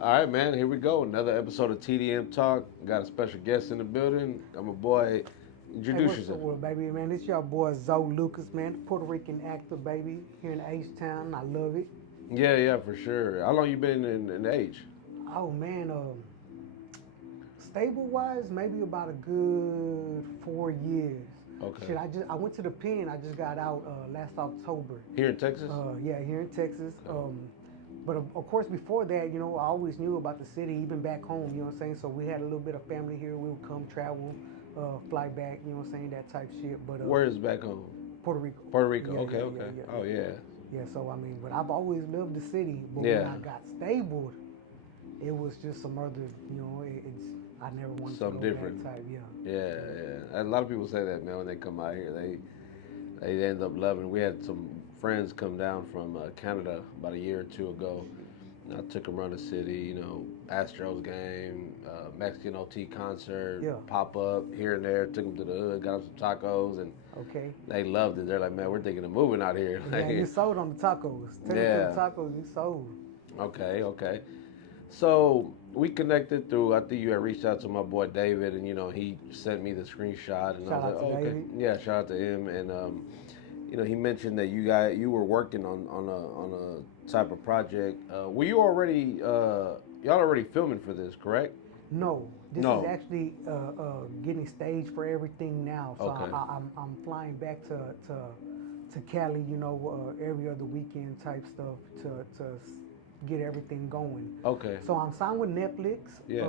All right, man. Here we go. Another episode of TDM Talk. Got a special guest in the building. I'm a boy. Hey, Introduce what's the yourself. word, baby? Man, this your boy Zoe Lucas, man, Puerto Rican actor, baby, here in H-Town. I love it. Yeah, for sure. How long you been in the age? Oh, man, stable-wise, maybe about a good 4 years. Okay. Shit, I went to the pen. I just got out last October. Here in Texas? Yeah, here in Texas. Okay. But of course, before that, I always knew about the city, even back home. You know what I'm saying? So we had a little bit of family here. We would come travel, fly back. You know what I'm saying? That type shit. But Where is back home? Puerto Rico. Puerto Rico. Yeah, Okay, yeah, yeah, okay. yeah, Oh yeah. yeah. Yeah, so I mean, but I've always loved the city. But when Yeah. I got stable, it was just some other, it's I never wanted to Something go back different. type. Yeah, Yeah. A lot of people say that, man, when they come out here. They end up loving it. We had some friends come down from Canada about a year or two ago. I took them around the city, Astros game, Mexican OT concert, yeah. pop up here and there. Took them to the hood, got them some tacos, and Okay. they loved it. They're like, man, we're thinking of moving out here. Yeah, you sold on the tacos. Take it to the Yeah. tacos. You sold. Okay. So we connected through. I think you had reached out to my boy David, and he sent me the screenshot, and I Shout was like, out to oh, okay, David. yeah, shout out to him, and he mentioned that you were working on a type of project. Were you already y'all already filming for this, correct? No, this is No. actually getting staged for everything now. So Okay. I'm flying back to Cali, every other weekend type stuff to get everything going. Okay. So I'm signed with Netflix. Yeah.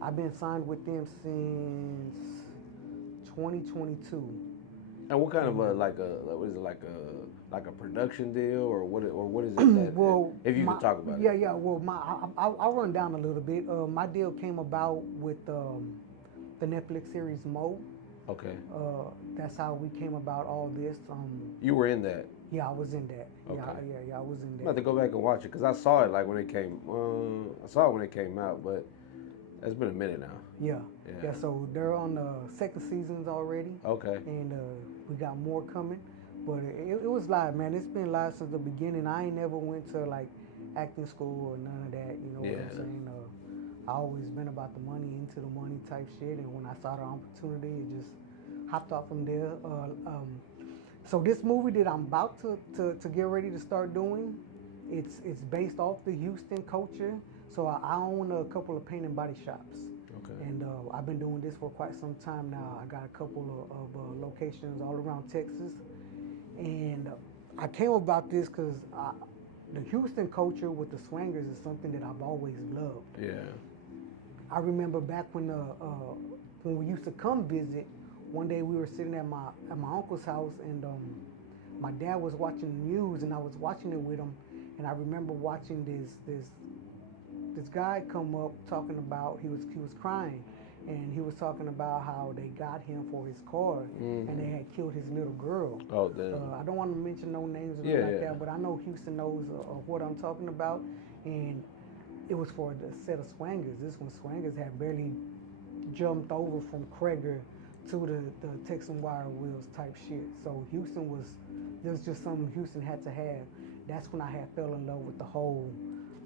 I've been signed with them since 2022. And what kind of what is it like a production deal or what is it that Well, if you my could talk about it? yeah. Well, I'll run down a little bit. My deal came about with the Netflix series Mo. Okay. That's how we came about all this. You were in that. Yeah, I was in that. Yeah, Okay. I was in I'm about that. to go back and watch it because I saw it like when it came. I saw it when it came out, but it's been a minute now. Yeah, Yeah. yeah. So they're on the second seasons already, Okay. and we got more coming. But it was live, man. It's been live since the beginning. I ain't never went to like acting school or none of that. You know what Yeah. I'm saying? I always been about the money, into the money type shit. And when I saw the opportunity, it just hopped off from there. So this movie that I'm about to get ready to start doing, it's based off the Houston culture. So I own a couple of paint and body shops, Okay. and I've been doing this for quite some time now. I got a couple of locations all around Texas, and I came about this because the Houston culture with the swangers is something that I've always loved. Yeah. I remember back when we used to come visit. One day we were sitting at my uncle's house, and my dad was watching the news, and I was watching it with him. And I remember watching this guy come up talking about he was crying, and he was talking about how they got him for his car, and they had killed his little girl. Oh damn. I don't want to mention no names or Yeah, nothing like yeah. that, but I know Houston knows what I'm talking about, and it was for the set of swangers. This one swangers had barely jumped over from Kreger to the Texan wire wheels type shit. So there was just something Houston had to have. That's when I had fell in love with the whole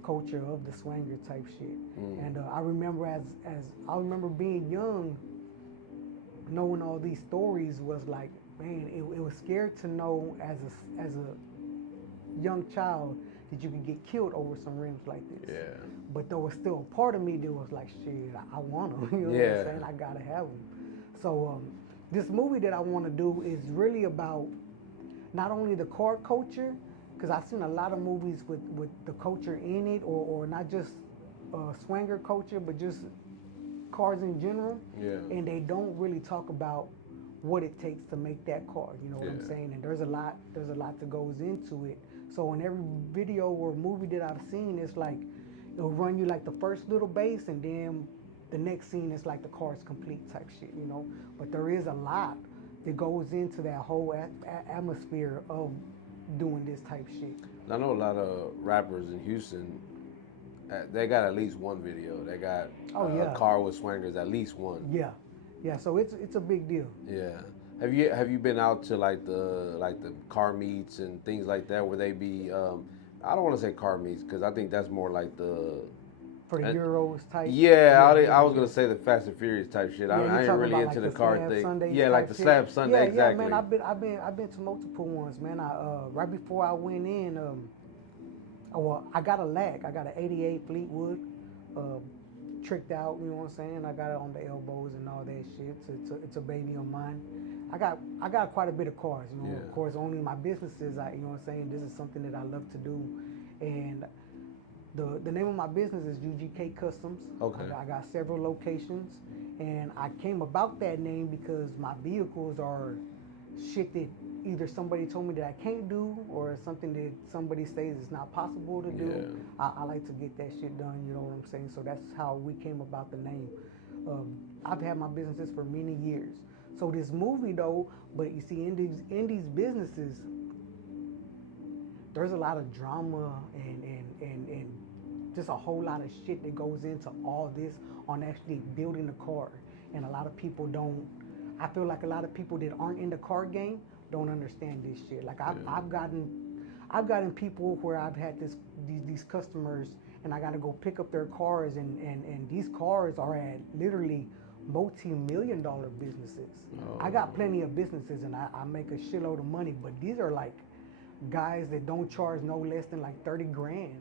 culture of the swanger type shit. And I remember as I remember being young, knowing all these stories was like, man, it was scared to know as a young child that you could get killed over some rims like this. Yeah. But there was still a part of me that was like, shit, I want them. You know what Yeah. I'm saying? I gotta have them. So this movie that I want to do is really about not only the car culture, because I've seen a lot of movies with the culture in it, or not just swanger culture, but just cars in general. Yeah. And they don't really talk about what it takes to make that car. You know what I'm Yeah. saying? And there's a lot that goes into it. So in every video or movie that I've seen, it's like it'll run you like the first little base, and then the next scene is like the car's complete type shit. But there is a lot that goes into that whole atmosphere of doing this type shit. I know a lot of rappers in Houston. They got at least one video. They got Oh, a yeah. car with swangers, at least one. Yeah. So it's a big deal. Yeah. Have you been out to like the car meets and things like that where they be I don't want to say car meets because I think that's more like the. For the And Euros type. yeah, Yeah, I yeah, was yeah. gonna say the Fast and Furious type shit. Yeah, you I ain't talking really about into like the the car Slab thing. Sundays Yeah, like type the shit. Slab Sunday, Yeah, yeah, man. exactly. I've been to multiple ones, man. I right before I went in, well, I got a lag. I got an '88 Fleetwood, uh, tricked out. You know what I'm saying? I got it on the elbows and all that shit. It's a baby of mine. I got quite a bit of cars. You know, Yeah. of course, only my businesses. You know what I'm saying? This is something that I love to do, and the name of my business is UGK Customz. Okay. I got several locations, and I came about that name because my vehicles are shit that either somebody told me that I can't do or something that somebody says it's not possible to do. Yeah. I like to get that shit done, you know what I'm saying? So that's how we came about the name. I've had my businesses for many years. So this movie though, but you see in these businesses, there's a lot of drama and just a whole lot of shit that goes into all this on actually building a car. And a lot of people don't. I feel like a lot of people that aren't in the car game don't understand this shit. Like Yeah. I've gotten people where I've had these customers and I got to go pick up their cars and these cars are at literally multi-million-dollar businesses. I Oh. got plenty of businesses and I make a shitload of money, but these are like guys that don't charge no less than like 30 grand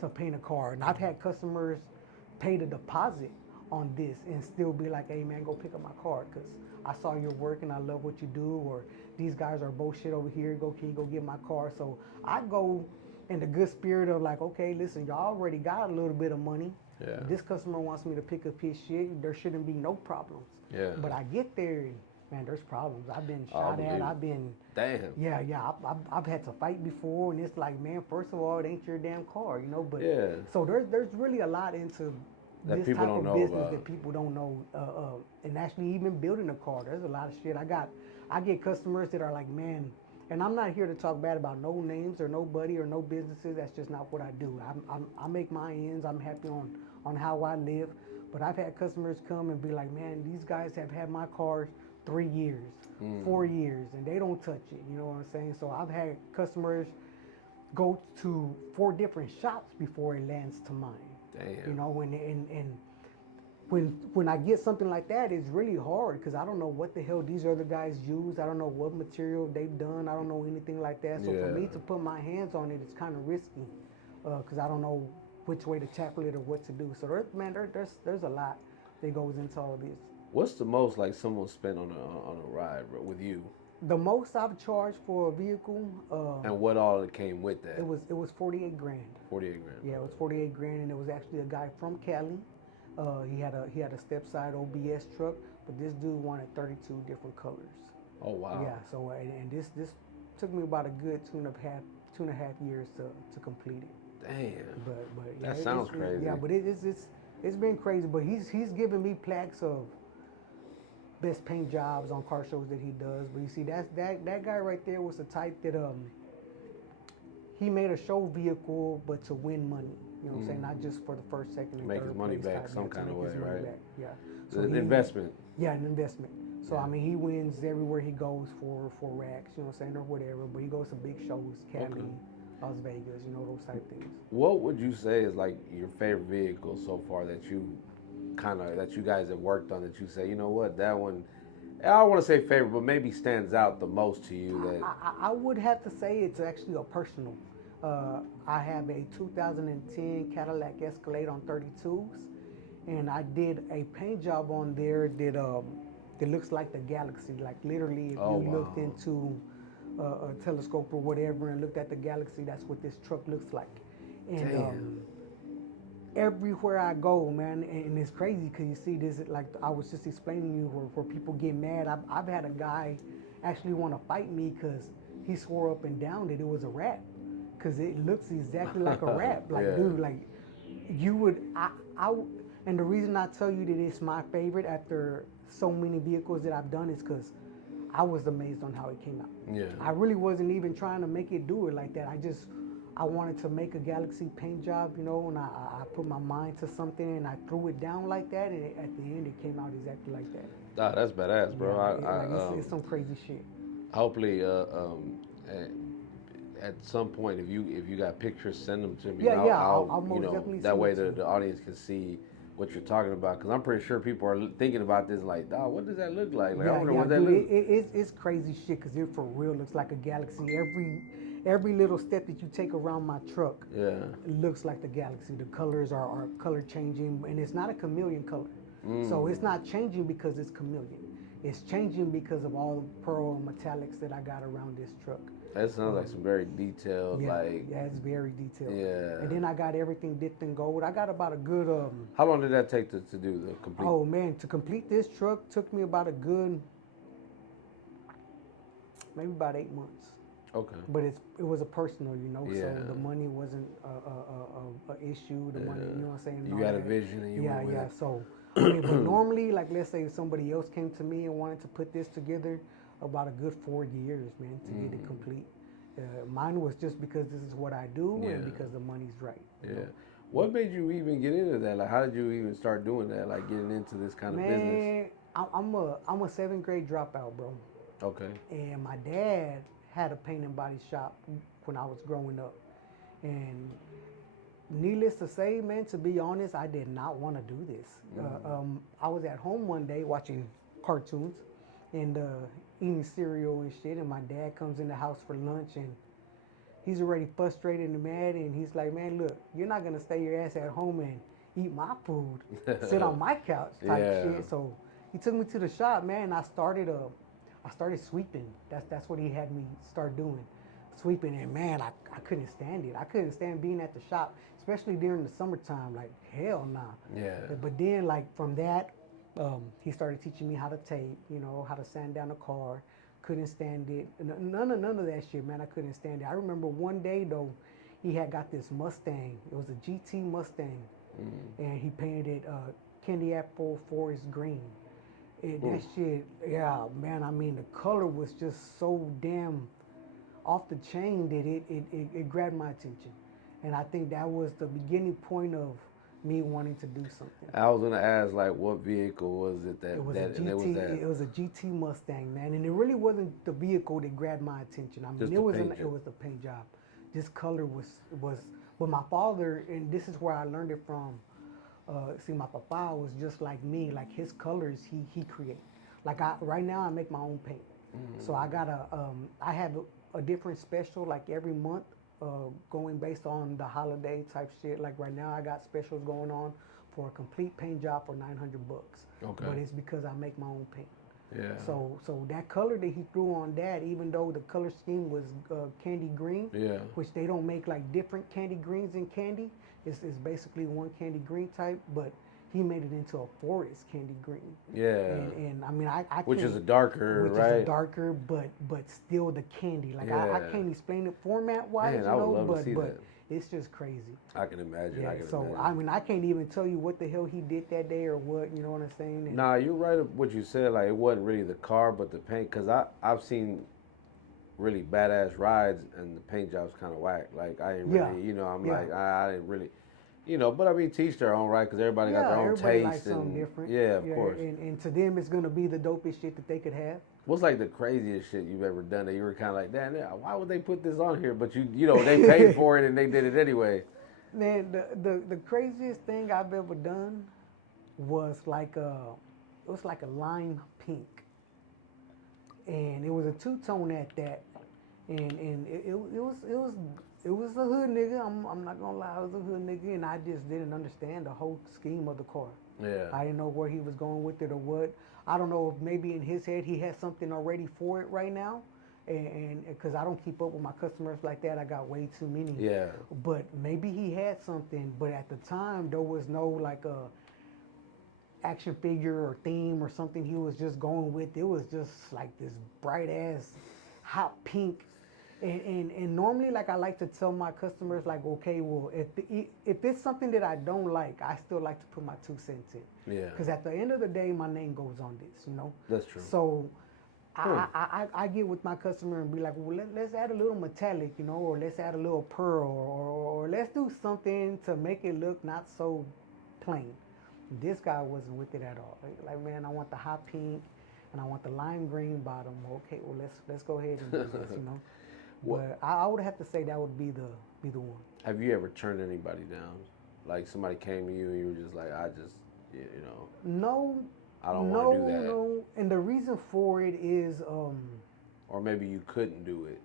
to paint a car. And I've had customers pay the deposit on this and still be like, hey man, go pick up my car because I saw your work and I love what you do, or these guys are bullshit over here. Can you go get my car? So I go in the good spirit of like, okay, listen, y'all already got a little bit of money. Yeah. If this customer wants me to pick up his shit, there shouldn't be no problems. Yeah. But I get there and man, there's problems. I've been Oh, I shot at. believe it. I've been Damn. yeah. I've had to fight before, and it's like, man, first of all, it ain't your damn car, you know. But Yeah. so there's really a lot into That this people type don't of know business about. that people don't know, and actually even building a car, there's a lot of shit. I get customers that are like, man, and I'm not here to talk bad about no names or nobody or no businesses. That's just not what I do. I make my ends. I'm happy on how I live. But I've had customers come and be like, man, these guys have had my cars 3 years, 4 years, and they don't touch it. You know what I'm saying? So I've had customers go to 4 different shops before it lands to mine. You Damn. know, and when I get something like that, it's really hard because I don't know what the hell these other guys use. I don't know what material they've done. I don't know anything like that. So for Yeah. me to put my hands on it, it's kind of risky because I don't know which way to tackle it or what to do. So there's a lot that goes into all this. What's the most like someone spent on a ride with you, The most I've charged for a vehicle, and what all it came with that? it was 48 grand. 48 grand. Yeah, it was 48 grand, and it was actually a guy from Cali. He had a step side OBS truck, but this dude wanted 32 different colors. Oh wow. Yeah, so and this took me about a good 2.5 years to complete it. Damn. But yeah, That sounds crazy. yeah, but it's been crazy. But he's given me plaques of best paint jobs on car shows that he does. But you see, that guy right there was the type that he made a show vehicle, but to win money. You know what I'm saying? Not just for the first, second, and Make third his money place back type, some yeah, to kind of make way, his money right? back, yeah. The he- investment. Yeah, an investment. So Yeah. I mean, he wins everywhere he goes for racks. You know what I'm saying, or whatever. But he goes to big shows, Cali, Okay. Las Vegas. You know, those type things. What would you say is like your favorite vehicle so far that you guys have worked on that you say, you know what, that one, I don't want to say favorite, but maybe stands out the most to you that. I would have to say it's actually a personal. I have a 2010 Cadillac Escalade on 32s, and I did a paint job on there that looks like the galaxy. Like literally, if Oh you looked wow. into a telescope or whatever and looked at the galaxy, that's what this truck looks like. And Damn. everywhere I go, man, and it's crazy because you see this, like I was just explaining to you where people get mad. I've had a guy actually want to fight me because he swore up and down that it was a rat because it looks exactly like a rat. Like, Yeah. dude, like you would, and the reason I tell you that it's my favorite after so many vehicles that I've done is because I was amazed on how it came out. Yeah. I really wasn't even trying to make it do it like that. I wanted to make a Galaxy paint job, you know, and I put my mind to something and I threw it down like that, and at the end it came out exactly like that. Ah, that's badass, bro. Yeah, like it's some crazy shit. Hopefully, eh, at some point, if you got pictures, send them to me, and Yeah, yeah, I'll I'll you most know definitely that send way it to you. the audience can see what you're talking about. Because I'm pretty sure people are thinking about this like, dog, what does that look like? Like I Yeah, wonder yeah, what that dude, looks. it's crazy shit because it for real looks like a galaxy. Every little step that you take around my truck Yeah. looks like the galaxy. The colors are color changing, and it's not a chameleon color. So Mm. it's not changing because it's chameleon. It's changing because of all the pearl and metallics that I got around this truck. That sounds like Um, some very detailed, yeah, like, yeah, it's very detailed. yeah. And then I got everything dipped in gold. I got about a good How long did that take to do the complete? oh man, to complete this truck took me about a good maybe about 8 months. Okay. But it was a personal, Yeah. so the money wasn't a issue. The money, you know what I'm saying, and You all got a that. vision and you Yeah, went with yeah. it. So I mean, but normally, like let's say somebody else came to me and wanted to put this together, about a good 4 years, man, to get it complete. Mine was just because this is what I do Yeah. and because the money's right. Yeah. What made you even get into that? Like, how did you even start doing that? Like, getting into this kind of business? Man, I'm a seventh grade dropout, bro. Okay. And my dad had a paint and body shop when I was growing up. And needless to say, man, to be honest, I did not want to do this. I was at home one day watching cartoons and eating cereal and shit, and my dad comes in the house for lunch and he's already frustrated and mad, and he's like, man, look, you're not gonna stay your ass at home and eat my food, sit on my couch type Yeah. shit. So he took me to the shop, man, and I started sweeping. That's what he had me start doing. Sweeping, and man, I couldn't stand it. I couldn't stand being at the shop, especially during the summertime. Like hell nah. Yeah. But then like from that, he started teaching me how to tape, how to sand down a car. Couldn't stand it. None of that shit, man. I couldn't stand it. I remember one day though, he had got this Mustang. It was a GT Mustang, and he painted it candy apple forest green. That shit, yeah, man. I mean, the color was just so damn off the chain that it grabbed my attention, and I think that was the beginning point of me wanting to do something. I was gonna ask, like, what vehicle was it It was a that and it was GT. that It was a GT Mustang, man, and it really wasn't the vehicle that grabbed my attention. I mean, just it the was paint it job. was the paint job. This color was. But my father, and this is where I learned it from. See, my papa was just like me. Like his colors, he create. Like right now, I make my own paint. So I have a different special like every month, going based on the holiday type shit. Like right now, I got specials going on for a complete paint job for $900. Okay. But it's because I make my own paint. Yeah. So that color that he threw on that, even though the color scheme was candy green, Yeah. which they don't make like different candy greens in candy. It's basically one candy green type, but he made it into a forest candy green. Yeah. And I mean, I Which can't, is a darker, which is a right? darker, but still the candy. Like I Yeah. can't explain it format wise, Man, I would love to see but that. it's just crazy. I can imagine. Yeah. I can So imagine. I mean, I can't even tell you what the hell he did that day or what. You know what I'm saying? And Nah, you're right of what you said. Like, it wasn't really the car, but the paint. Cause I've seen really badass rides, and the paint job's kind of whack. Like, I ain't Yeah. really, I'm Yeah. like, I didn't really, but I mean, teach their own, right? Cause everybody got Yeah, their own everybody likes taste something and different. yeah, of course. And to them, it's gonna be the dopest shit that they could have. What's like the craziest shit you've ever done that you were kind of like, damn, yeah, why would they put this on here? But they paid for it and they did it anyway. Man, the craziest thing I've ever done was it was like a lime pink, and it was a two tone at that, and it was a hood nigga. I'm not gonna lie, it was a hood nigga, and I just didn't understand the whole scheme of the car. Yeah. I didn't know where he was going with it or what. I don't know if maybe in his head he had something already for it right now, and because I don't keep up with my customers like that, I got way too many. Yeah. But maybe he had something, but at the time there was no like a action figure or theme or something he was just going with. It was just like this bright ass hot pink. And normally, like I like to tell my customers, like, okay, well, if it's something that I don't like, I still like to put my 2 cents in. Yeah. Because at the end of the day, my name goes on this. That's true. So I get with my customer and be like, well, let's add a little metallic, or let's add a little pearl, or let's do something to make it look not so plain. This guy wasn't with it at all. Like, man, I want the hot pink, and I want the lime green bottom. Okay, well, let's go ahead and do this. But I would have to say that would be the one. Have you ever turned anybody down? Like somebody came to you and you were just like, No, I don't want to do no, that. no. And the reason for it is, Or maybe you couldn't do it.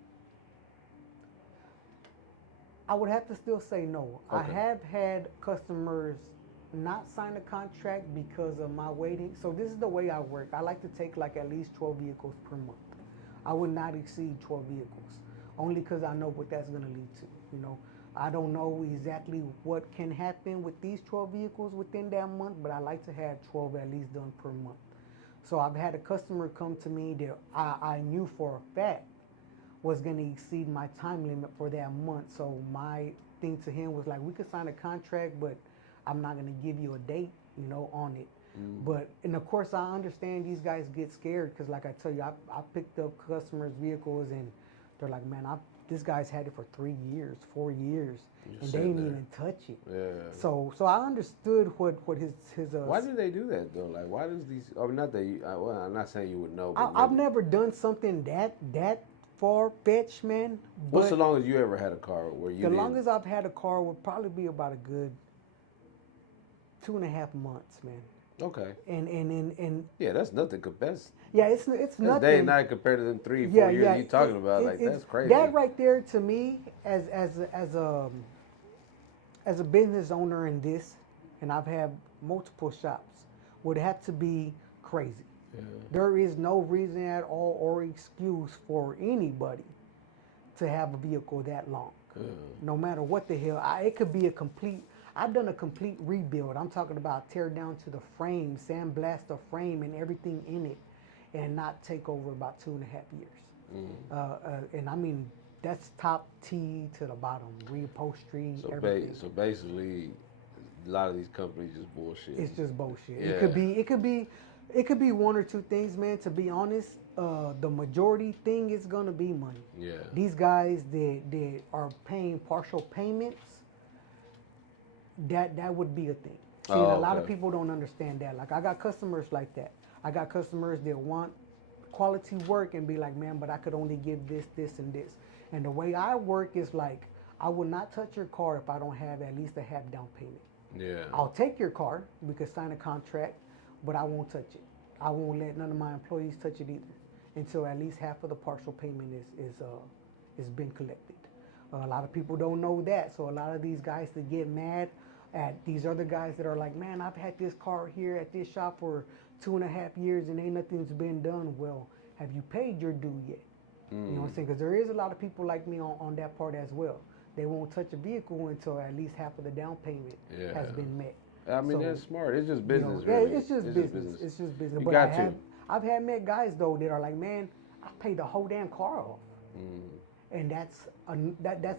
I would have to still say no. I Okay. have had customers not sign a contract because of my waiting. So this is the way I work. I like to take like at least 12 vehicles per month. I would not exceed 12 vehicles, only because I know what that's going to lead to. I don't know exactly what can happen with these 12 vehicles within that month, but I like to have 12 at least done per month. So I've had a customer come to me that I knew for a fact was going to exceed my time limit for that month. So my thing to him was like, we could sign a contract, but I'm not going to give you a date, on it. But, and of course, I understand these guys get scared because, like I tell you, I picked up customers' vehicles and they're like, man, this guy's had it for 3 years, 4 years, and they didn't even touch it. Yeah. So I understood what his. Why do they do that though? Like, why does these? I mean, not that. Well, I'm not saying you would know. But I've never done something that far fetched, man. What's the longest you ever had a car where you? The longest I've had a car would probably be about a good 2.5 months, man. Okay. And yeah, that's nothing. That's it's that's nothing. Day and night compared to them 3-4 years you talking about. Like that's crazy. That right there to me, as a business owner in this, and I've had multiple shops, would have to be crazy. Yeah. There is no reason at all or excuse for anybody to have a vehicle that long. Yeah. No matter what the hell, it could be a complete. I've done a complete rebuild. I'm talking about tear down to the frame, sandblast the frame and everything in it, and not take over about 2.5 years. And I mean, that's top T to the bottom, reupholstery, everything. So basically, a lot of these companies just bullshit. It's just bullshit. Yeah. It could be one or two things, man. To be honest, the majority thing is gonna be money. Yeah. These guys that are paying partial payments, that would be a thing. See, a lot of people don't understand that. Like I got customers like that. I got customers that want quality work and be like, man, but I could only give this, this, and this. And the way I work is like, I will not touch your car if I don't have at least a half down payment. Yeah. I'll take your car, we could sign a contract, but I won't touch it. I won't let none of my employees touch it either until at least half of the partial payment is been collected. A lot of people don't know that, so a lot of these guys that get mad at these other guys that are like, man, I've had this car here at this shop for 2.5 years and ain't nothing's been done. Well, have you paid your due yet? You know what I'm saying? Because there is a lot of people like me on that part as well. They won't touch a vehicle until at least half of the down payment has been met. I mean, that's smart. It's just business, Yeah, really. it's just business. It's just business. You But got to. I've had met guys though that are like, man, I paid the whole damn car off, and that's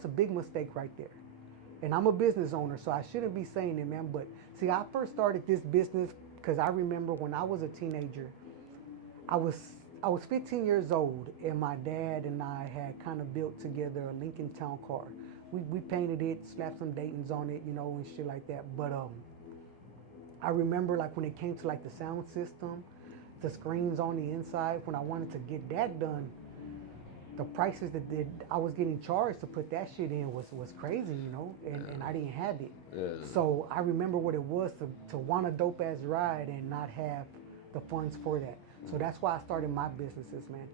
a big mistake right there. And I'm a business owner, so I shouldn't be saying it, man. But see, I first started this business because I remember when I was a teenager, I was 15 years old, and my dad and I had kind of built together a Lincoln Town car. We painted it, slapped some Daytons on it, and shit like that. But I remember like when it came to like the sound system, the screens on the inside, when I wanted to get that done, the prices that I was getting charged to put that shit in was crazy, and I didn't have it. Yeah. So I remember what it was to want a dope ass ride and not have the funds for that. So that's why I started my businesses, man.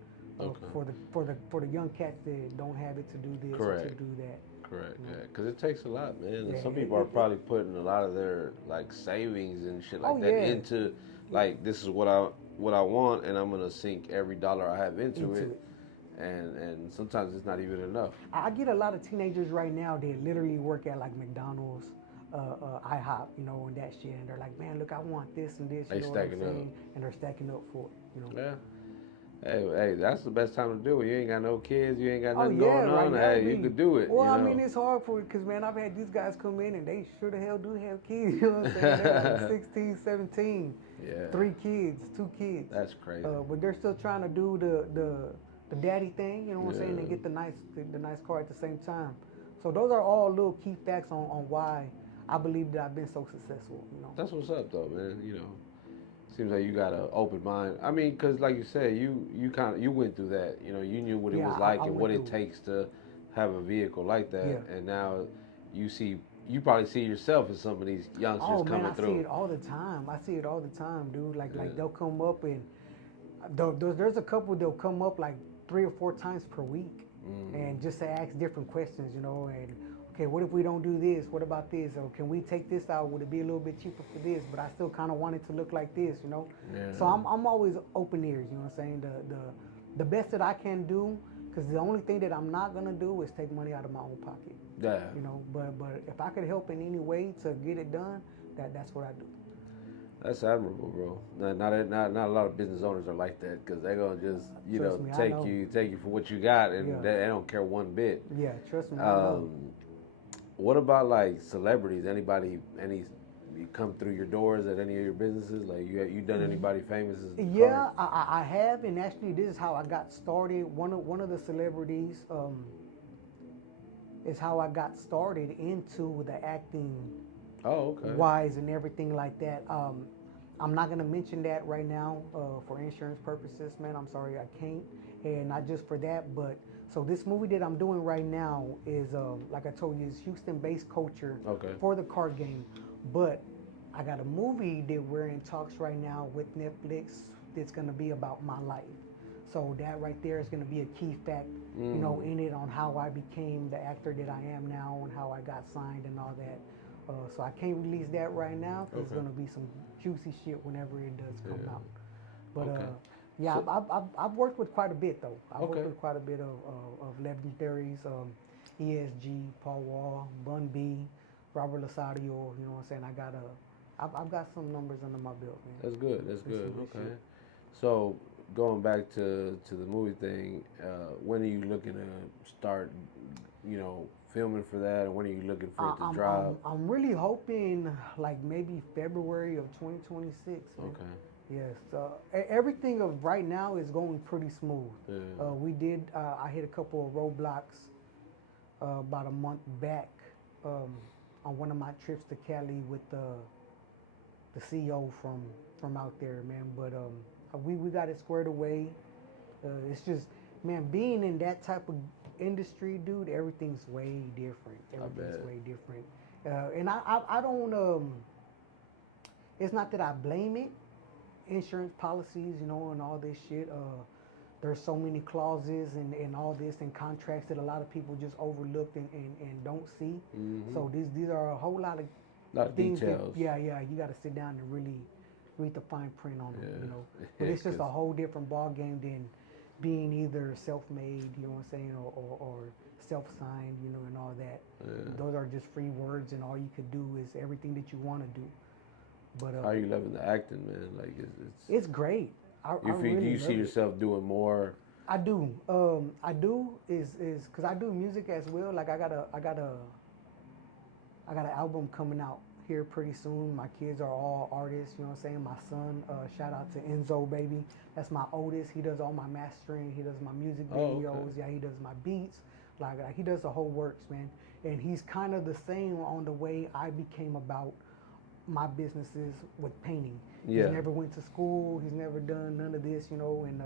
For the young cats that don't have it to do this or to do that. Correct. Yeah, because it takes a lot, man. And some people are probably putting a lot of their like savings and shit like that into like this is what I want, and I'm gonna sink every dollar I have into it. And sometimes it's not even enough. I get a lot of teenagers right now that literally work at like McDonald's, IHOP, and that shit, and they're like, man, look, I want this and this. They stacking up, and they're stacking up for it. Yeah. Hey, that's the best time to do it. You ain't got no kids, you ain't got nothing going on. Right now, you could do it. Well, I mean, it's hard for it because, man, I've had these guys come in and they sure the hell do have kids. You know what I'm saying? They're like 16, 17, 3 kids, 2 kids. That's crazy. But they're still trying to do the daddy thing, you know what I'm saying, and get the nice car at the same time. So those are all little key facts on why I believe that I've been so successful. That's what's up, though, man. Seems like you got an open mind. I mean, because like you said, you went through that. You knew what it was like and what it takes to have a vehicle like that, Yeah. and now you probably see yourself as some of these youngsters Oh man, coming I see through. it all the time. I see it all the time, dude. Like Yeah. they'll come up and there's a couple they'll come up like 3 or 4 times per week, and just to ask different questions, and okay, what if we don't do this? What about this? Or can we take this out? Would it be a little bit cheaper for this? But I still kind of want it to look like this. So Yeah. I'm always open ears. You know what I'm saying? The best that I can do, because the only thing that I'm not gonna do is take money out of my own pocket. Yeah. But if I could help in any way to get it done, that's what I do. That's admirable, bro. Not a lot of business owners are like that because they're gonna just Trust me, I take know. you for what you got, and Yeah, they don't care one bit. yeah. Trust me, I know. Um, what about like celebrities? Any you come through your doors at any of your businesses? Like you done anybody famous as cards? Yeah, I have, and actually, this is how I got started. One of the celebrities is how I got started into the acting Oh, okay. wise and everything like that. I'm not gonna mention that right now for insurance purposes, man. I'm sorry, I can't, and not just for that, but so this movie that I'm doing right now is, like I told you, is Houston-based culture Okay. for the card game, but I got a movie that we're in talks right now with Netflix that's gonna be about my life. So that right there is going to be a key fact, in it on how I became the actor that I am now and how I got signed and all that. So I can't release that right now because it's Okay. going to be some juicy shit whenever it does come Yeah. out. But Okay. yeah, So I've worked with quite a bit though. I've okay. worked with quite a bit of legendaries, ESG, Paul Wall, Bun B, Robert Lasadio. You know what I'm saying? I've got some numbers under my belt, man. That's good. That's There's good. some good Okay. shit. So going back to the movie thing, when are you looking to start? Filming for that, and when are you looking for it to I'm, drop? I'm, I'm really hoping like maybe February of 2026. Man. Okay. Yes, everything of right now is going pretty smooth. Yeah. I hit a couple of roadblocks about a month back on one of my trips to Cali with the CEO from out there, man. But we got it squared away. It's just, man, being in that type of industry, dude, everything's way different. Everything's bet. way different. And I don't, it's not that I blame it. Insurance policies, and all this shit. There's so many clauses and all this and contracts that a lot of people just overlook and don't see. So these are a whole lot of A lot of things details. that, yeah, you got to sit down and really read the fine print on them, Yeah. But it's just a 'Cause- whole different ball game than being either self-made, you know what I'm saying, or self-signed, and all that. Yeah. Those are just free words, and all you could do is everything that you want to do. But How are you loving the acting, man? Like it's it's great. I you feel really you love see it. yourself doing more. I do. I do is because I do music as well. Like I got an album coming out here pretty soon. My kids are all artists, you know what I'm saying? My son, shout out to Enzo, baby. That's my oldest. He does all my mastering. He does my music videos. Oh, okay. Yeah, he does my beats. Like he does the whole works, man. And he's kind of the same on the way I became about my businesses with painting. Yeah. He's never went to school. He's never done none of this, and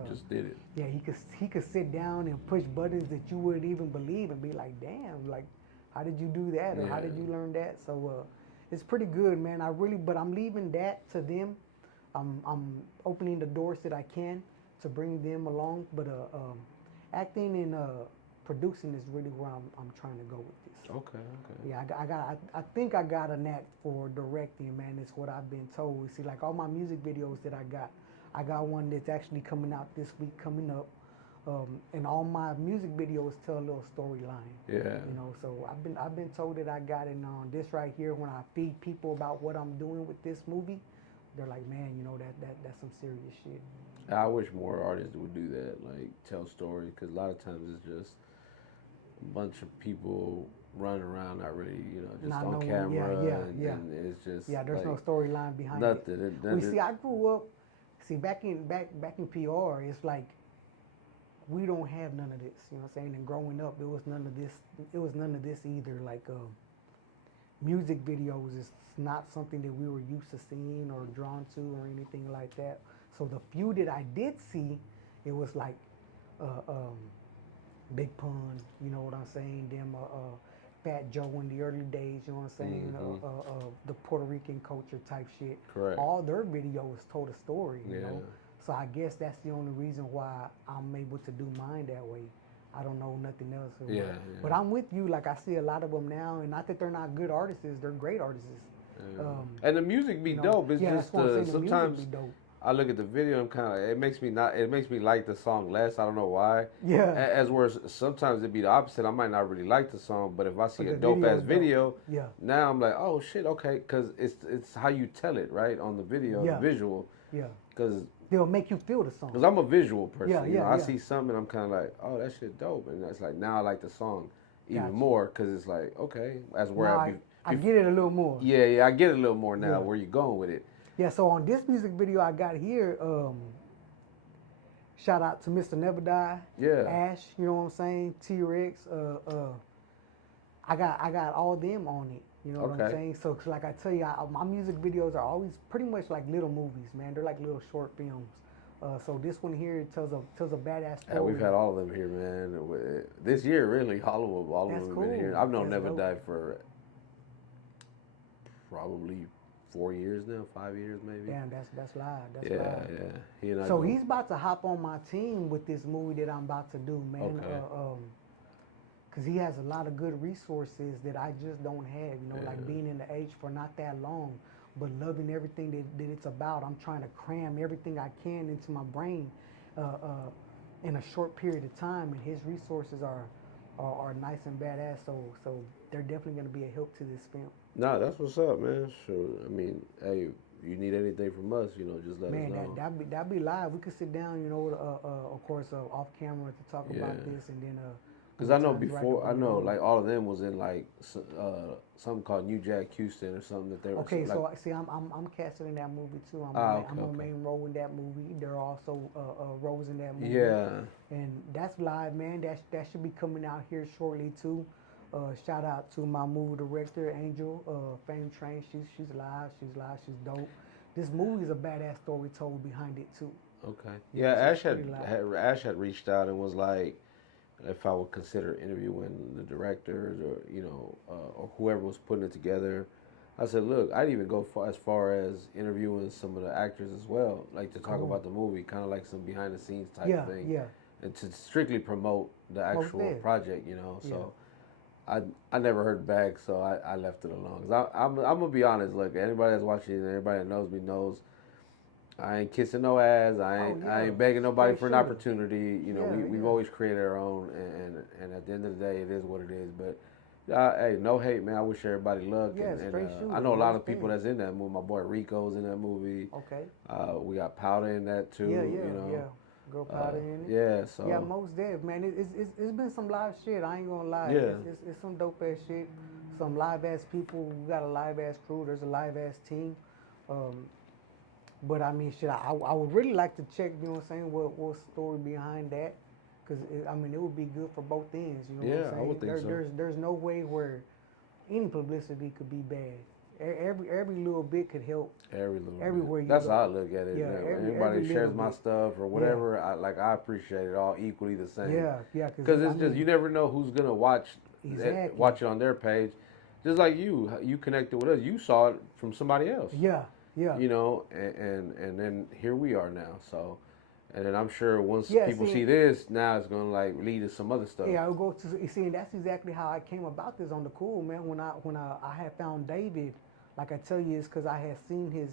Just did it. yeah, he could sit down and push buttons that you wouldn't even believe and be like, damn, like, how did you do that or how did you learn that? So it's pretty good, man. But I'm leaving that to them. I'm opening the doors that I can to bring them along. But acting and producing is really where I'm trying to go with this. Okay. Okay. Yeah, I think I got a knack for directing, man. It's what I've been told. See, like all my music videos that I got one that's actually coming out this week, coming up. And all my music videos tell a little storyline. Yeah. So I've been told that I got it on this right here. When I feed people about what I'm doing with this movie, they're like, man, that's some serious shit. I wish more artists would do that, like tell stories, because a lot of times it's just a bunch of people running around, not really, just Not on knowing- camera, yeah. and it's just Yeah, there's no like, storyline behind nothing. it. See, I grew up. See, back in PR, it's like we don't have none of this. You know what I'm saying? And growing up, it was none of this. It was none of this either. Like music videos is not something that we were used to seeing or drawn to or anything like that. So the few that I did see, it was like Big Pun, you know what I'm saying? Them, Fat Joe in the early days, you know what I'm saying? Mm-hmm. The Puerto Rican culture type shit. Correct. All their videos told a story, you Yeah. know? So I guess that's the only reason why I'm able to do mine that way. I don't know nothing else. Yeah. But Yeah. I'm with you. Like I see a lot of them now, and not that they're not good artists, they're great artists. Um, And the music be you know, dope. It's yeah, that's just what I'm saying. The music be sometimes dope. I look at the video. I'm kind of. It makes me not. It makes me like the song less. I don't know why. Yeah, As whereas sometimes it'd be the opposite. I might not really like the song, but if I see but a the dope video ass is dope. video, Yeah, now I'm like, oh shit, okay, because it's how you tell it, right, on the video, the yeah, visual. yeah. Because They'll make you feel the song. I'm a visual Yeah, person. yeah, I yeah. see something, I'm kind of like, oh, that shit dope, and it's like now I like the song even Gotcha. more because it's like, okay, that's where Now I get it a little more. yeah, yeah, I get it a little more now. Yeah. Where you going with it? Yeah, so on this music video I got here, shout out to Mr. Never Die, Yeah. Ash, you know what I'm saying, T-Rex, I got all them on it, you know what I'm Okay. saying? So 'cause like I tell you, my music videos are always pretty much like little movies, man. They're like little short films. So this one here tells a badass story. And we've had all of them here, man. This year, really, all of That's them have been here. cool. I've known That's Never dope. Die for probably 4 years now, 5 years maybe. Damn, that's live. That's Yeah, live. yeah. He and I So go- he's about to hop on my team with this movie that I'm about to do, man. Okay. Cause he has a lot of good resources that I just don't have. You know, like being in the age for not that long, but loving everything that it's about. I'm trying to cram everything I can into my brain in a short period of time, and his resources are nice and badass. So they're definitely gonna be a help to this film. Nah, that's what's up, man. Sure. I mean, hey, you need anything from us, just let us Man, know. that'd be live. We could sit down, you know, of course, off camera to talk about Yeah. this, and then Because when I know the time's right, before, to I bring it know on. like all of them was in like something called New Jack Houston or something that they were. Okay, like, so see, I'm casted in that movie too. I'm a okay. main role in that movie. There are also roles in that movie. Yeah. And that's live, man. That should be coming out here shortly too. Shout out to my movie director, Angel, Fame Train. She's live. She's dope. This movie is a badass story told behind it too. Okay. Yeah, Yeah, so Ash it's pretty live. Ash had reached out and was like, if I would consider interviewing the directors or or whoever was putting it together. I said, look, I'd even go as far as interviewing some of the actors as well, like to talk Cool. about the movie, kind of like some behind the scenes type Yeah, thing, yeah. and to strictly promote the Most actual dead. project, Yeah. So I never heard back, so I left it alone. 'Cause I'm gonna be honest. Look, anybody that's watching, anybody that knows me knows I ain't kissing no ass. I ain't begging nobody Straight for an shooter. opportunity. We've Yeah. always created our own, and at the end of the day, it is what it is. But hey, no hate, man. I wish everybody luck. Yeah, and straight shooter. I know a lot of Most people dead. that's in that movie. My boy Rico's in that movie. Okay. We got Powder in that too. Yeah. Girl Powder in it. Yeah, so Yeah, most dead, man. It's been some live shit. I ain't gonna lie. Yeah. It's some dope ass shit. Some live ass people. We got a live ass crew. There's a live ass team. But I mean, shit. I would really like to check. You know what I'm saying? What story behind that? Because it would be good for both ends. You know what I'm Yeah, saying? I would think so. There's no way where any publicity could be bad. Every little bit could help. Everywhere you That's go. how I look at it. Yeah, Anybody every shares little my bit. stuff or whatever, I appreciate it all equally the same. Yeah. Because it's just you never know who's gonna watch Exactly. watch it on their page. Just like you connected with us, you saw it from somebody else. Yeah. And then here we are now. So, and then I'm sure once Yeah, people see- see this, now it's gonna like lead to some other stuff. Yeah, I would go to you see, and that's exactly how I came about this on the cool, man. When I had found David, like I tell you, it's because I had seen his.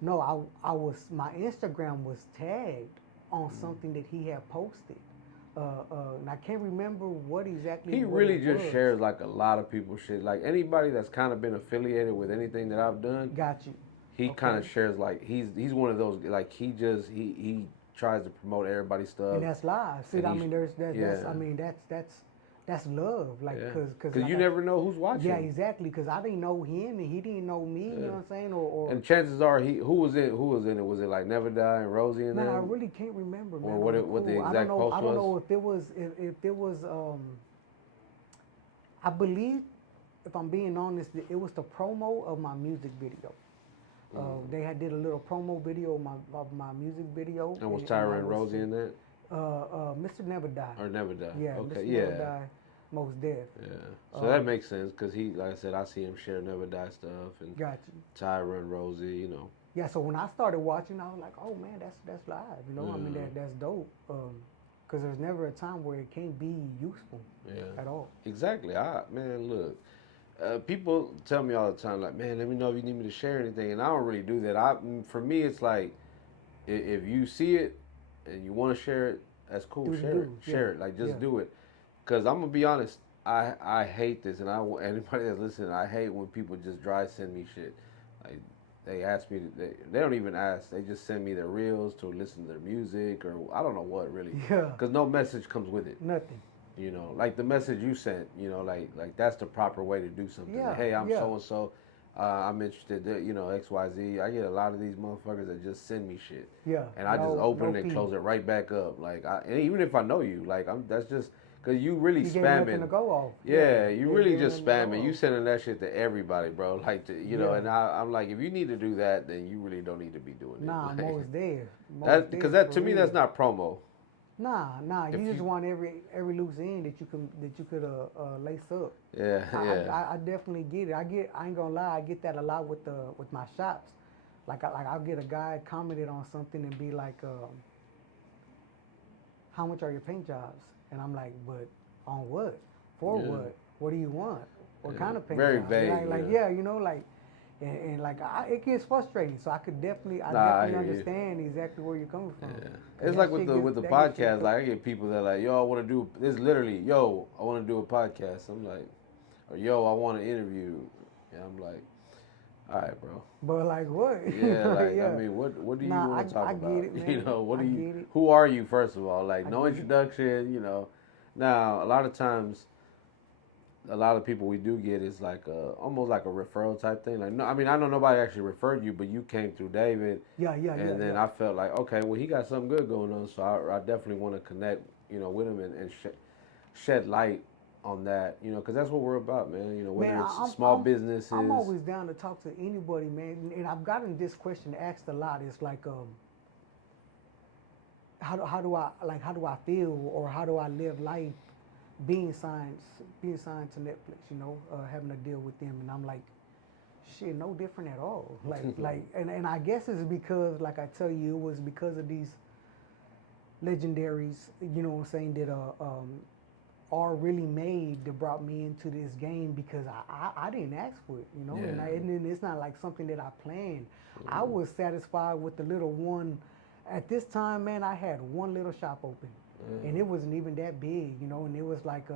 No, I was my Instagram was tagged on something that he had posted, and I can't remember what exactly. He what really it just was. shares like a lot of people's shit. Like anybody that's kind of been affiliated with anything that I've done, Got you. he kind of Okay. shares like he's one of those like he tries to promote everybody's stuff. And that's live. See, and I he's- mean, that's yeah. I mean that's love, like Yeah. because you never know who's watching. Yeah, exactly. Because I didn't know him and he didn't know me. You know what I'm saying? Or And chances are who was in it? Was it like Never Die and Rosie and man, I them? really can't remember, man. Or what the Cool. exact post I don't was? know if it was I believe, if I'm being honest, it was the promo of my music video. They had did a little promo video of my music video. And was I Tyra and Rosie in that? Mr. Never Die. Or Never Die? Yeah, Okay, Mr. Never yeah, Die, most deaf. yeah. So that Um, makes sense because he, like I said, I see him share Never Die stuff and got you. Tyron Rosie, you know. Yeah, so when I started watching, I was like, oh man, that's live. You know, I mean Yeah, that's dope. Because there's never a time where it can't be useful yeah. at all. Exactly. Man, look, people tell me all the time, like, man, let me know if you need me to share anything, and I don't really do that. For me, it's like if you see it and you want to share it, that's cool. Do the Share it, do. Yeah, share it. Like yeah, just do it. Cause I'm gonna be honest, I hate this, and anybody that's listening, I hate when people just dry send me shit. Like they ask me, they don't even ask. They just send me their reels to listen to their music, or I don't know what really. yeah. Cause no message comes with it. Nothing. You know, like the message you sent. You know, like that's the proper way to do something. Yeah, Hey, I'm yeah, so and so. I'm interested. You know, X Y Z. I get a lot of these motherfuckers that just send me shit, yeah. and I just No, open no it and fee. close it right back up. Like, and even if I know you, like that's just because you really You gave nothing to spamming. go off. Yeah, Yeah, you you really gave just nothing to go spamming. You off. sending that shit to everybody, bro. Like, you know, Yeah. and I'm like, if you need to do that, then you really don't need to be doing it. Nah, Like, most there, most that because there that for to me real. that's not promo. Nah. If You just you, want every loose end that you could lace up. yeah, yeah, I definitely get it. I ain't gonna lie. I get that a lot with my shops. Like I'll get a guy commented on something and be like, "How much are your paint jobs?" And I'm like, "But on what? For yeah, what? What do you want? What yeah. kind of paint Very job?" vague. Like Yeah. yeah, you know, like and like it gets frustrating. So I Nah, I definitely hear you. understand exactly where you're coming from. Yeah, Cause it's like with the that gets podcast. tricky. Like I get people that like, yo, I want to do. It's literally, yo, I want to do a podcast. I'm like, or yo, I want to interview. Yeah, I'm like, all right, bro. But like what? Yeah, Like, like I yeah. mean, what do you Nah, want to talk I get about? it, You man. know, what I do you? get it. Who are you first of all? Like I no get it. introduction. You know, now a lot of times, a lot of people we do get is like almost like a referral type thing. Like no, I mean I know nobody actually referred you, but you came through David, and then Yeah. I felt like okay, well he got something good going on, so I definitely want to connect, you know, with him and shed light on that, you know, because that's what we're about, man. You know, Man, whether it's I- small I'm businesses. always down to talk to anybody, man. And I've gotten this question asked a lot. It's like, how do I feel or how do I live life being signed to Netflix? You know, having to deal with them, and I'm like, shit, no different at all. And I guess it's because, like I tell you, it was because of these legendaries. You know what I'm saying? That are really made that brought me into this game because I didn't ask for it, you know, Yeah. and then it's not like something that I planned. I was satisfied with the little one. At this time, man, I had one little shop open, and it wasn't even that big, you know, and it was like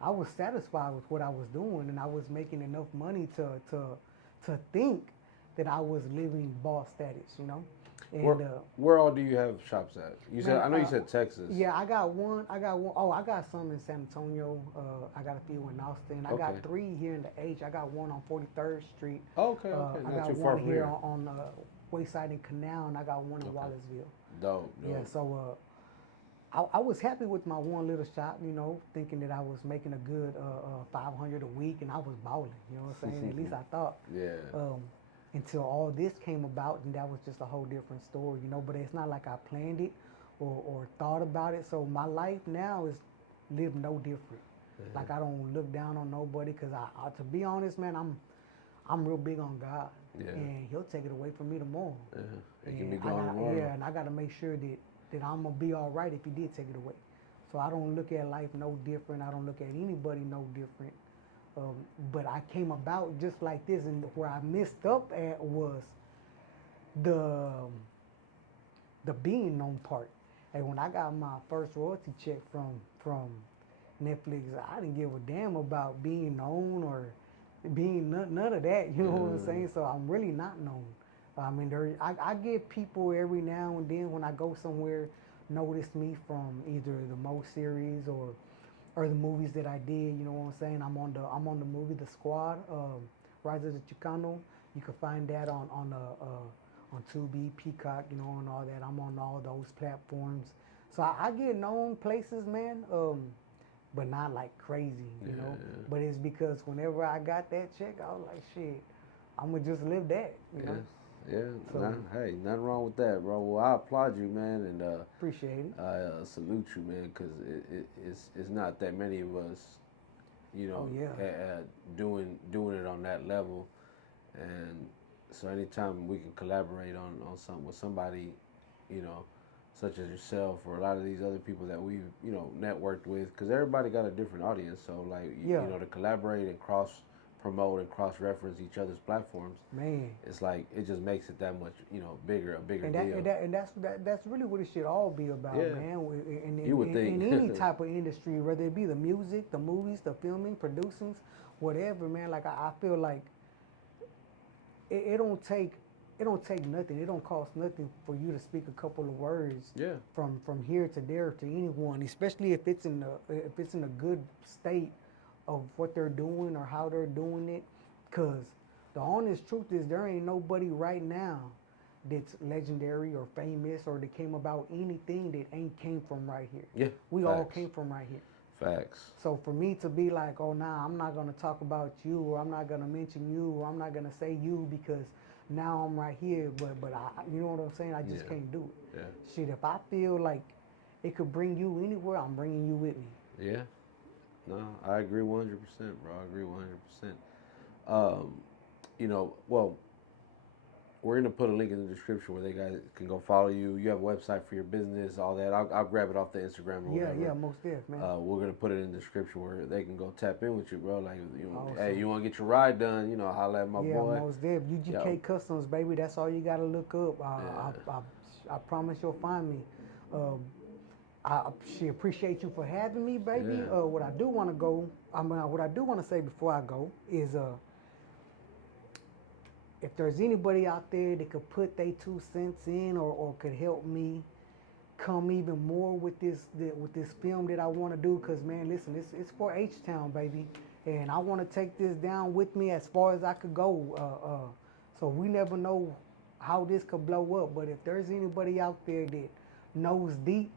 I was satisfied with what I was doing, and I was making enough money to think that I was living boss status, you know, Where and where all do you have shops at? You said man, I know you said Texas. yeah, I got one. I got one. Oh, I got some in San Antonio. I got a few in Austin. I got Okay. three here in the H. I got one on 43rd Street. Okay, okay, I not got too far one from here here. on Wayside and Canal, and I got one in Okay. Wallaceville. Dope, Yeah, dope. so I was happy with my one little shop, you know, thinking that I was making a good 500 a week, and I was balling. You know what I'm saying? At least I thought. Yeah. Um, until all this came about, and that was just a whole different story, you know. But it's not like I planned it or thought about it. So my life now is lived no different. Like I don't look down on nobody, cause to be honest, man, I'm real big on God, Yeah. and He'll take it away from me tomorrow. Yeah. It can And be gone tomorrow. yeah, and I gotta make sure that I'm gonna be all right if He did take it away. So I don't look at life no different. I don't look at anybody no different. But I came about just like this, and where I messed up at was the the being known part. And when I got my first royalty check from Netflix, I didn't give a damn about being known or being none of that. You know what I'm saying? So I'm really not known. I mean, I get people every now and then when I go somewhere notice me from either the Mo series or the movies that I did. You know what I'm saying? I'm on the movie The Squad, Rise of the Chicano. You can find that on Tubi, Peacock, you know, and all that. I'm on all those platforms. So I get known places, man, but not like crazy, you know. Yeah. But it's because whenever I got that check, I was like, shit, I'm gonna just live that, you Yeah. know. Yeah, So hey, nothing wrong with that, bro. Well, I applaud you, man, and appreciate it. I salute you, man, because it's not that many of us, you Oh know, yeah, doing it on that level, and so anytime we can collaborate on something with somebody, you know, such as yourself or a lot of these other people that we've networked with, because everybody got a different audience. So like yeah, to collaborate and cross promote and cross reference each other's platforms, man. it's like it just makes it that much a bigger And deal. that's really what it should all be about, Yeah, man. you would In think. any type of industry, whether it be the music, the movies, the filming, producing, whatever, man. Like I feel like it don't take nothing. It don't cost nothing for you to speak a couple of words Yeah, from here to there to anyone, especially if it's in a good state of what they're doing or how they're doing it. Cause the honest truth is there ain't nobody right now that's legendary or famous or that came about anything that ain't came from right here. yeah, We all facts, came from right here. facts. So for me to be like, oh nah, I'm not gonna talk about you, or I'm not gonna mention you, or I'm not gonna say you because now I'm right here, but you know what I'm saying? I Yeah, just can't do yeah, it. Shit, if I feel like it could bring you anywhere, I'm bringing you with me. yeah. No, I agree 100%, bro. I agree 100%. Um, well, we're gonna put a link in the description where they guys can go follow you. You have a website for your business, all that. I'll grab it off the Instagram or Yeah, whatever. yeah, most def, man. We're gonna put it in the description where they can go tap in with you, bro. Like, hey, Awesome. you want to get your ride done? Holla at my Yeah, boy. most def. Yo, UGK Customz, baby. That's all you gotta look up. yeah, I promise you'll find me. Um, she appreciate you for having me, baby. yeah, What I do want to go, what I do want to say before I go is, if there's anybody out there that could put their 2 cents in or could help me come even more with this film that I want to do, cause man, listen, it's for H Town, baby, and I want to take this down with me as far as I could go. So we never know how this could blow up, but if there's anybody out there that knows deep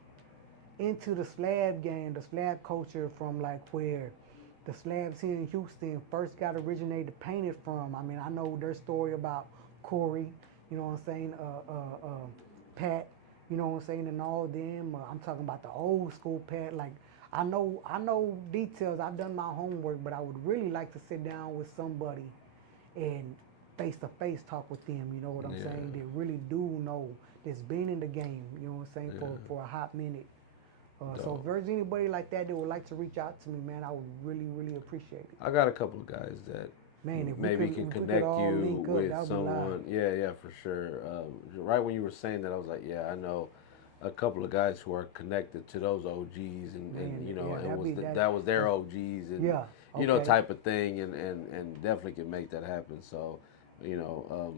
into the slab game, the slab culture from like where the slabs here in Houston first got originated painted from. I mean, I know their story about Corey, you know what I'm saying, Pat, you know what I'm saying, and all them. I'm talking about the old school Pat. Like I know details. I've done my homework, but I would really like to sit down with somebody and face to face talk with them. You know what I'm yeah, saying? They really do know that's been in the game. You know what I'm saying, yeah. for a hot minute. So if Dope. there's anybody like that that would like to reach out to me, man, I would really, really appreciate it. I got a couple of guys that Man, maybe can if we could connect all you link up, with that would be live. someone. Yeah, yeah, for sure. Right when you were saying that, I was like, yeah, I know a couple of guys who are connected to those OGs, and Man, yeah, and that'd be that. that was their That's, OGs, and yeah, okay. type of thing, and definitely can make that happen. So, you know,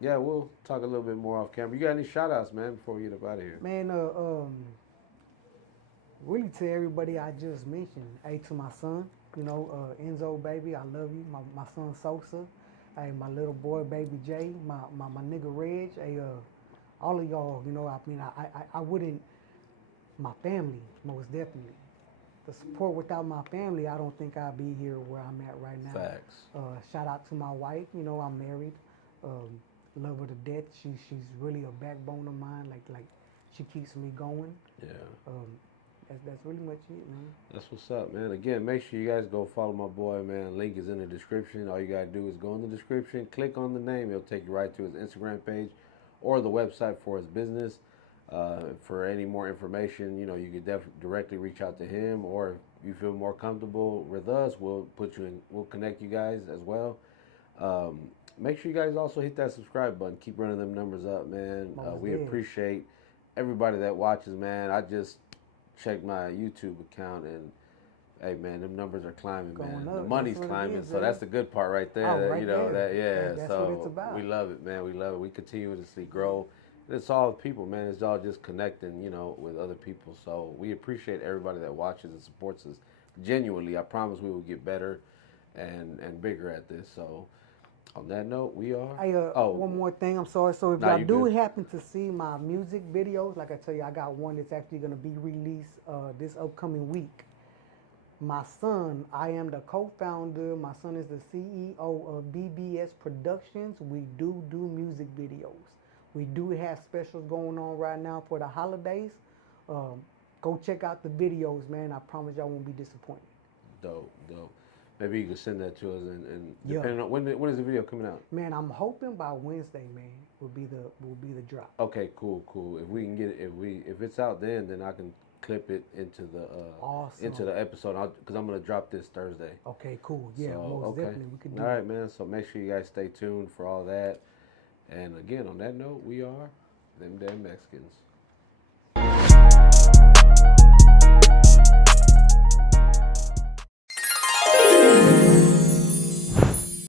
yeah, we'll talk a little bit more off camera. You got any shout outs, man, before we get up out of here? Man, really to everybody I just mentioned. Hey, to my son, Enzo, baby, I love you. My son Sosa. Hey, my little boy, baby Jay. My nigga Reg. Hey, all of y'all, I mean, I wouldn't, my family, most definitely. The support without my family, I don't think I'd be here where I'm at right now. Facts. Shout out to my wife. I'm married. Um, love her to death. She's really a backbone of mine. Like she keeps me going. Yeah. Um, that's really much it, man. That's what's up, man. Again, make sure you guys go follow my boy, man. Link is in the description. All you gotta do is go in the description, click on the name. It'll take you right to his Instagram page or the website for his business. For any more information, you could directly reach out to him, or if you feel more comfortable with us, we'll connect you guys as well. Um, Make sure you guys also hit that subscribe button. Keep running them numbers up, man. Most We dead. appreciate everybody that watches, man. I just checked my YouTube account, and hey, man, them numbers are climbing, Going man. The up. That's money's what it climbing, is, so man. that's the good part right there. Oh, That right there. yeah. That's what it's So we about. love it, man. We love it. We continuously grow. And it's all people, man. It's all just connecting, with other people. So we appreciate everybody that watches and supports us. Genuinely, I promise we will get better and bigger at this. So on that note, we are. Hey, Oh, one more thing. I'm sorry. So if nah, y'all you do good. happen to see my music videos, like I tell you, I got one that's actually gonna be released this upcoming week. My son, I am the co-founder. My son is the CEO of BBS Productions. We do music videos. We do have specials going on right now for the holidays. Um, Go check out the videos, man. I promise y'all won't be disappointed. Dope, dope. Maybe you can send that to us, and Yeah, depending on when is the video coming out? man. I'm hoping by Wednesday, man, will be the drop. Okay, cool, cool. If we can get it, if it's out then I can clip it Awesome. into the episode because I'm gonna drop this Thursday. Okay, cool. Yeah, So most okay, definitely we could do all it. right, man. So make sure you guys stay tuned for all that. And again, on that note, we are them damn Mexicans.